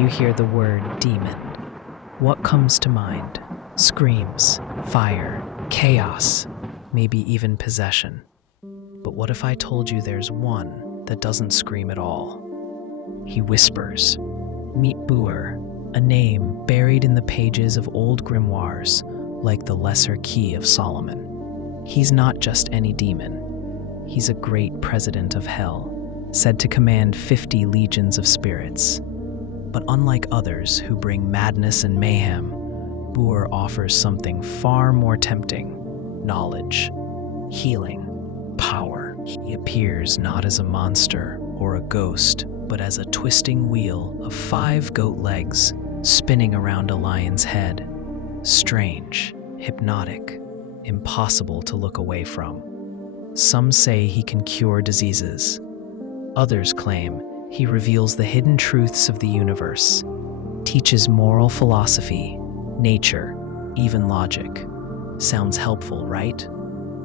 you hear the word demon, what comes to mind? Screams, fire, chaos, maybe even possession. But what if I told you there's one that doesn't scream at all? He whispers. Meet Buer, a name buried in the pages of old grimoires, like the Lesser Key of Solomon. He's not just any demon. He's a great president of hell, said to command 50 legions of spirits. But unlike others who bring madness and mayhem, Buer offers something far more tempting: knowledge, healing, power. He appears not as a monster or a ghost, but as a twisting wheel of 5 goat legs spinning around a lion's head. Strange, hypnotic, impossible to look away from. Some say he can cure diseases. Others claim he reveals the hidden truths of the universe, teaches moral philosophy, nature, even logic. Sounds helpful, right?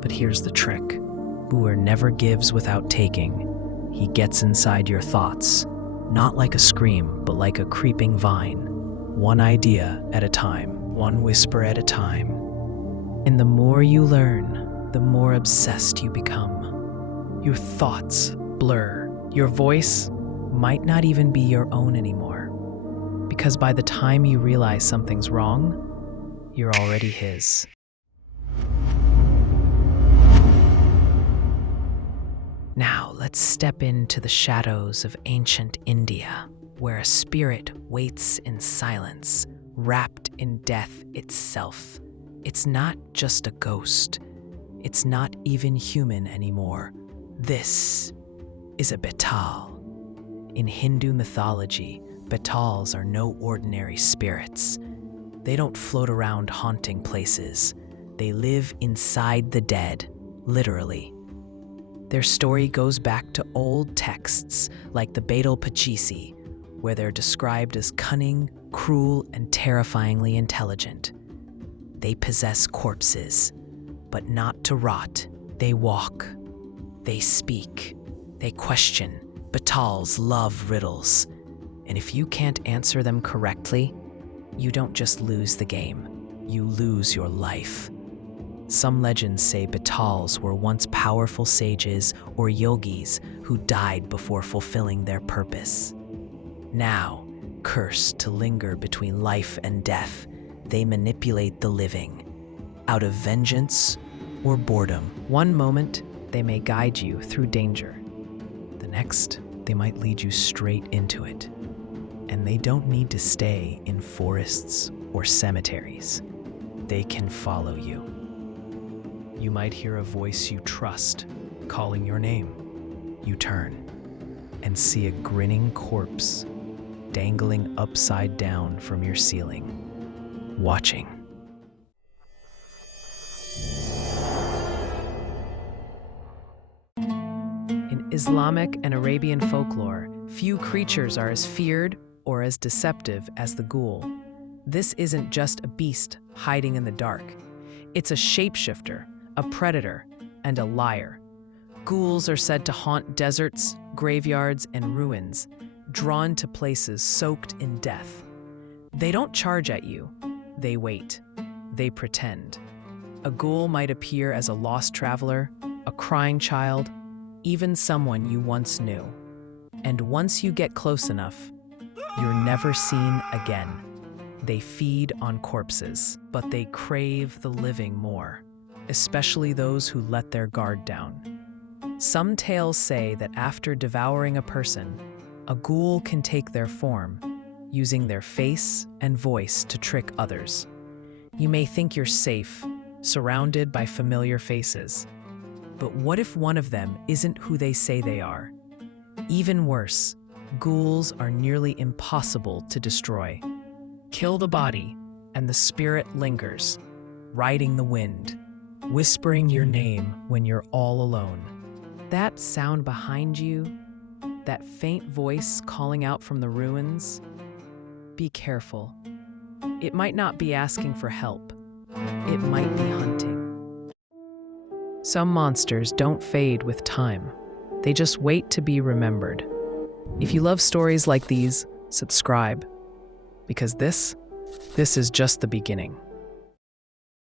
But here's the trick. Buer never gives without taking. He gets inside your thoughts, not like a scream, but like a creeping vine. One idea at a time, one whisper at a time. And the more you learn, the more obsessed you become. Your thoughts blur. Your voice might not even be your own anymore. Because by the time you realize something's wrong, you're already his. Now let's step into the shadows of ancient India, where a spirit waits in silence, wrapped in death itself. It's not just a ghost. It's not even human anymore. This is a Vetala. In Hindu mythology, Vetals are no ordinary spirits. They don't float around haunting places. They live inside the dead, literally. Their story goes back to old texts like the Badal Pachisi, where they're described as cunning, cruel, and terrifyingly intelligent. They possess corpses, but not to rot. They walk, they speak, they question. Vetals love riddles, and if you can't answer them correctly, you don't just lose the game, you lose your life. Some legends say Vetals were once powerful sages or yogis who died before fulfilling their purpose. Now, cursed to linger between life and death, they manipulate the living, out of vengeance or boredom. One moment, they may guide you through danger. The next, they might lead you straight into it. And they don't need to stay in forests or cemeteries. They can follow you. You might hear a voice you trust calling your name. You turn and see a grinning corpse dangling upside down from your ceiling, watching. In Islamic and Arabian folklore, few creatures are as feared or as deceptive as the ghoul. This isn't just a beast hiding in the dark. It's a shapeshifter, a predator, and a liar. Ghouls are said to haunt deserts, graveyards, and ruins, drawn to places soaked in death. They don't charge at you. They wait. They pretend. A ghoul might appear as a lost traveler, a crying child, even someone you once knew. And once you get close enough, you're never seen again. They feed on corpses, but they crave the living more, especially those who let their guard down. Some tales say that after devouring a person, a ghoul can take their form, using their face and voice to trick others. You may think you're safe, surrounded by familiar faces. But what if one of them isn't who they say they are? Even worse, ghouls are nearly impossible to destroy. Kill the body, and the spirit lingers, riding the wind, whispering your name when you're all alone. That sound behind you, that faint voice calling out from the ruins, be careful. It might not be asking for help. It might be hunting. Some monsters don't fade with time. They just wait to be remembered. If you love stories like these, subscribe because this is just the beginning.